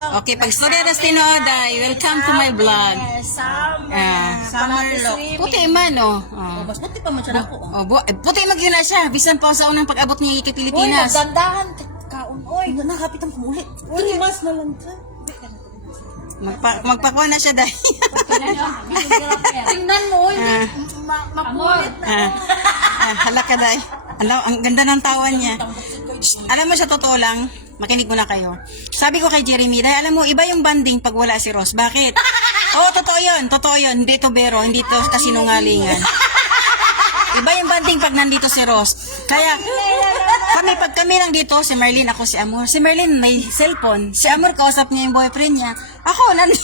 Okay, pag storya das tinoday, welcome to my vlog. Summer look. Puti man, oh. Mas puti pa man siya ako. Puti man yun na siya. Bisan pa sa unang pag-abot niya kay Uy, Pilipinas. magdandahan. Kaon, oy. Nakapit ang kumulit. 3 months na lang siya. Magpakuha na siya dahil. Tingnan mo, oy. Mapulit na. Halaka dahil. Ang ganda ng tawan niya. Alam mo, sa totoo lang, makinig mo na kayo. Sabi ko kay Jeremy, dahil alam mo, iba yung banding pag wala si Ross. Bakit? Oo, totoo yun. Totoo yun. Hindi to bero. Hindi to kasinungalingan. Iba yung banding pag nandito si Ross. Kaya, pag kami lang dito, si Marlene, ako si Amor. Si Marlene may cellphone. Si Amor, kausap niya yung boyfriend niya. Ako, nandun.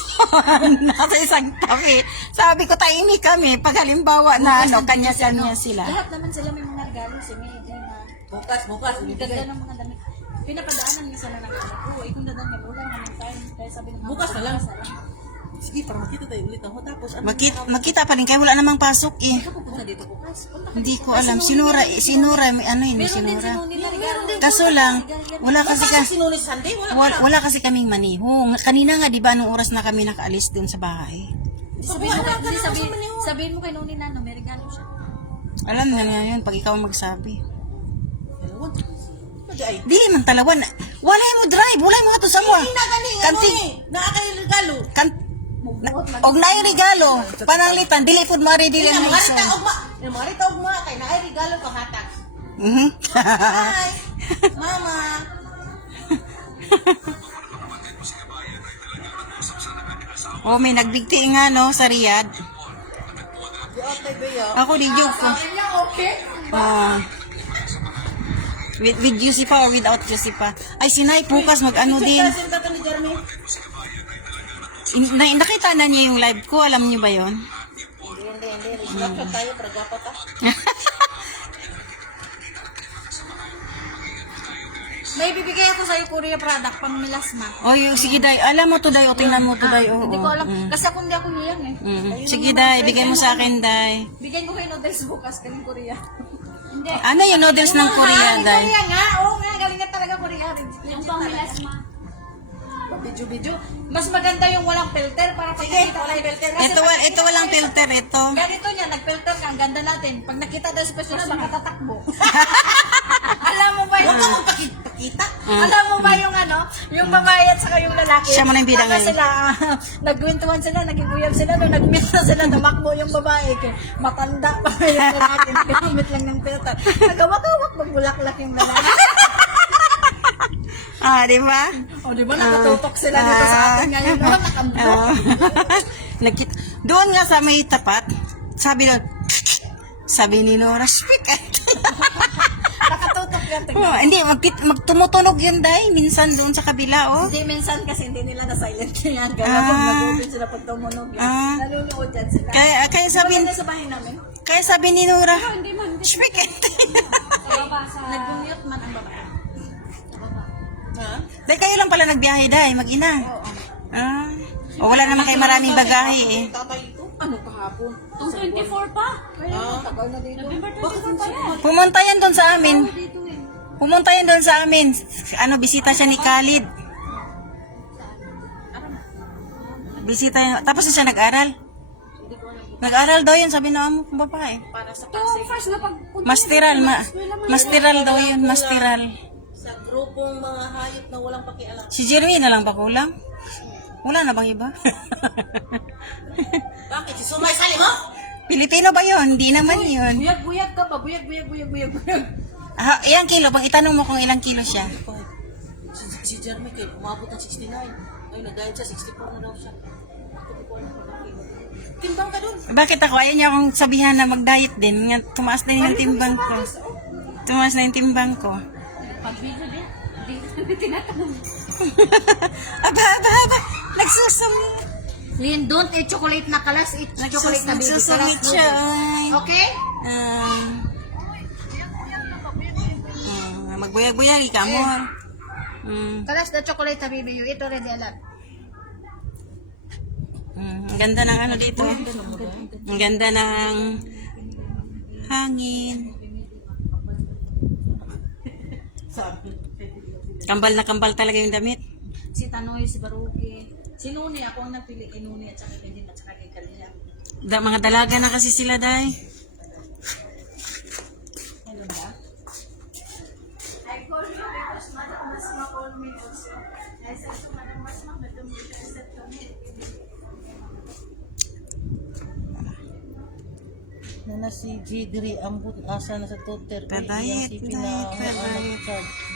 Nasa isang tabi. Sabi ko, tahimik kami. Pag halimbawa na, kanya-kanya sila. Lahat naman sila may mga regalo, si May, Bukas. ang ganda ng mga damit. Pinapadaanan niya sana ng anak ko. Kung dadan niya, wala naman time. Kaya sabi ng Bukas na lang. Sige, para makita tayo ulit ako. Tapos, ano? Makita pa rin, kaya wala namang pasok eh. Pupunta dito bukas. Hindi ko alam. Sinura, may ano yun, may sinura. nila regalo. Kaso lang, wala kasi Kasi sinulit Sunday, wala kasi kaming maniho. Kanina nga, di ba, anong oras na kami nakaalis dun sa bahay? Sabihin mo kay Noni na, may regalo siya. Alam na nga yun, pag ikaw magsabi. Dalawa. Ay. Dili man talawan. Wala mo drive, wala mo ato sa mo. Kanti, Nakaka-regalo. og naay regalo, pananglitan, dili pud mari dili Mga na rita isa. ugma. Mga rita ugma. Kaya na ay regalo pahatag. Mhm. Hi. Mama. Oh, may nagbigti nga no sa Riyadh. Di ate beya. Ako di joke ko. Okay. Oh. With Josepa or without Josepa. Ay, sinay, bukas mag-ano din. Sinta ka ni Jeremy. Nakita na niya yung live ko, alam niyo ba yon? Hindi. Restructure tayo para dapat ah. May bibigay ako sa'yo Korea product, pang milasma. Oy, sige day. Alam mo to day, o tingnan mo to day. Oo. Hindi ko alam. Kasi ako hindi ako niyang eh. Sige day, bigay mo sa akin day. Bigyan ko kayo noodles bukas, galing Korea. Hindi. Ano yung noodles ng Korea day? Korea nga, oo nga, galing nga talaga Korea. Yung pang milasma. Video. Mas maganda yung walang filter para pag nakita walang filter. Ito walang filter, ito. Ganito niya, nag-filter ka, ang ganda natin. Pag nakita daw sa personal, baka tatakbo. Alam mo ba Huwag yung... ka magpakita. Alam mo ba yung ano, yung babae at saka yung lalaki? Siya mo na yung bidang Baka ngayon. sila, nagkwentuhan sila, naging uyab sila, nung nag-meet na sila, tumakbo yung babae. Kaya matanda pa yung lalaki, gamit lang ng filter. Nagawak-awak, magbulaklak yung lalaki. Di ba? O, di ba, nakatutok sila dito sa atin ngayon, no? Nakandok. Nagkita. Doon nga sa may tapat, sabi ni Nora, speak. Nakatutok yan. Oh, hindi, magtumutunog yun, day. Minsan doon sa kabila, oh. Hindi, minsan kasi hindi nila na-silent yan. Kaya pag mag-open sila pag tumunog yan. Naluluod yan sila. Kaya sabi, Wala na sa bahay namin. kaya sabi ni Nora, Hindi man. speak. Nag-mute man ang babae. Ha? Day, kayo lang pala nagbiyahe, day. Mag-ina. Wala naman kayo maraming bagahe, eh. Tatay ito. Ano kahapon? 224 pa. Tagal na dito. November 24 pa yan. Pumunta yan doon sa amin. Dito eh. Pumunta yan doon sa amin. Bisita siya ni Khalid. Bisita yan. Tapos na siya nag-aral. Nag-aral daw yun, sabi na amo kong babae. Para sa Ito, first na pagpunta. Masteral daw yun, masteral. sa grupong mga hayop na walang pakialam. Si Jeremy na lang ba kulang? Wala na bang iba? Bakit? Si Sumay sali mo? Pilipino ba yun? Hindi naman yun. Buyag-buyag ka pa. Buyag. Ilang kilo? Pag itanong mo kung ilang kilo siya. Si Jeremy kayo, umabot ng 69. Ay, nag-diet siya, 64 na daw siya. Timbang ka dun. Bakit ako? Ayaw niya akong sabihan na mag-diet din. Nga, tumaas na yung timbang ko. Tumaas na yung timbang ko. Pag-video din. Hindi tinatanong. Aba. Nagsusumit. Lynn, don't eat chocolate na kalas. Eat chocolate na baby. Nagsusumit siya. Okay? Magbuyag-buyag, ikamor. Kalas na chocolate na baby. You eat already a lot. Ang ganda ng ano dito. Ang ganda ng hangin. Kambal na kambal talaga yung damit. si Tanoy, si Baruki. Si Nuni, ako ang nagpili kay Nuni at saka kay Jim at saka kay Kalia. Mga dalaga na kasi sila, day. Ano ba? I call you because Madam Masma called me also. I said to Madam Masma, Madam Masma, I said to me. Na si Jidri ambut asa na sa Twitter. Kadayet, Iyang sipi dayet, na kadayet. charge.